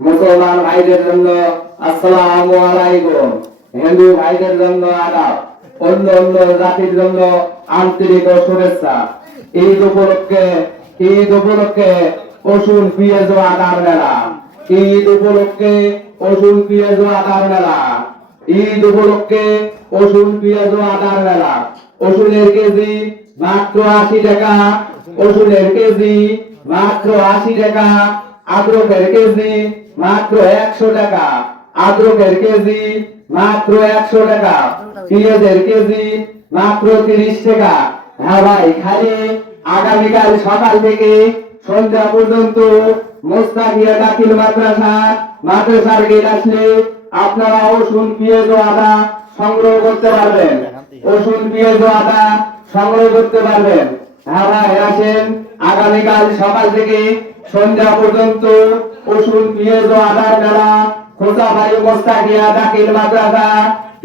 মুসলমান ভাইদের জন্য আসসালামু আলাইকুম। হিন্দু ভাইদের জন্য আদাব। অন্য অন্য জাতির জন্য আন্তরিক শুভেচ্ছা। ঈদ উপলক্ষে ঈদ উপলক্ষে ওষুধ পেঁয়াজ আদার মেলা। ঈদ উপলক্ষে ওষুধ পেঁয়াজ আদার মেলা। ঈদ উপলক্ষে ওষুধ পেঁয়াজ আদার মেলা। ওষুধের কেজি মাত্র আশি টাকা ওষুধের কেজি মাত্র আশি টাকা আদ্রকের কেজি, মাত্র একশো টাকা আদ্রকের কেজি, মাত্র একশো টাকা, পেঁয়াজের কেজি, মাত্র তিরিশ টাকা। হ্যাঁ ভাই, খালি আগামীকাল সকাল থেকে সন্ধ্যা পর্যন্ত মোস্তাকিয়া দাখিল মাদ্রাসা, মাদ্রাসার গেট আসলে আপনারা ওষুধ পেঁয়াজ আদা সংগ্রহ করতে পারবেন। ওষুধ পেঁয়াজ আদা সংগ্রহ করতে পারবেন। হ্যাঁ ভাই, আসেন। আগামীকাল সকাল থেকে সন্ধ্যা পর্যন্ত ওষুধ পেঁয়াজ ও আদার মেলা ভাই মোস্তাকিয়া দাখিল মাদ্রাসা,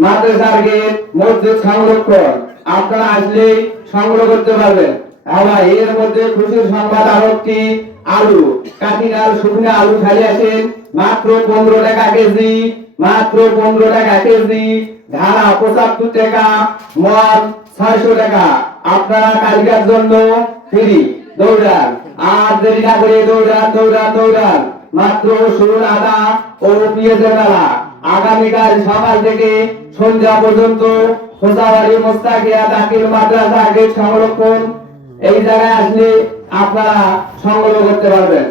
মাদ্রাসার গেট, মসজিদ সংরক্ষণ। আপনারা আসলেই সংগ্রহ করতে পারবেন। আবার এর মধ্যে খুশির সংবাদ আলু। কাঠিনাল শুকনো আলু খালি মাত্র পনেরো টাকা কেজি, মাত্র পনেরো টাকা কেজি। ধারা পঁচাত্তর টাকা, মদ ছয়শো টাকা। আপনারা কালকার জন্য ফ্রি। দৌড়ান। আর দেরি না করে দৌড়ান দৌড়ান দৌড়ান। মাত্র সুর, আদা ও পেঁয়াজের মেলা আগামীকাল সকাল থেকে সন্ধ্যা পর্যন্ত খোঁজাবাড়ি মোস্তাকিয়া, দাখিল, মাদ্রাসা, গেট সংরক্ষণ। এই জায়গায় আসলে আপনারা সংগ্রহ করতে পারবেন।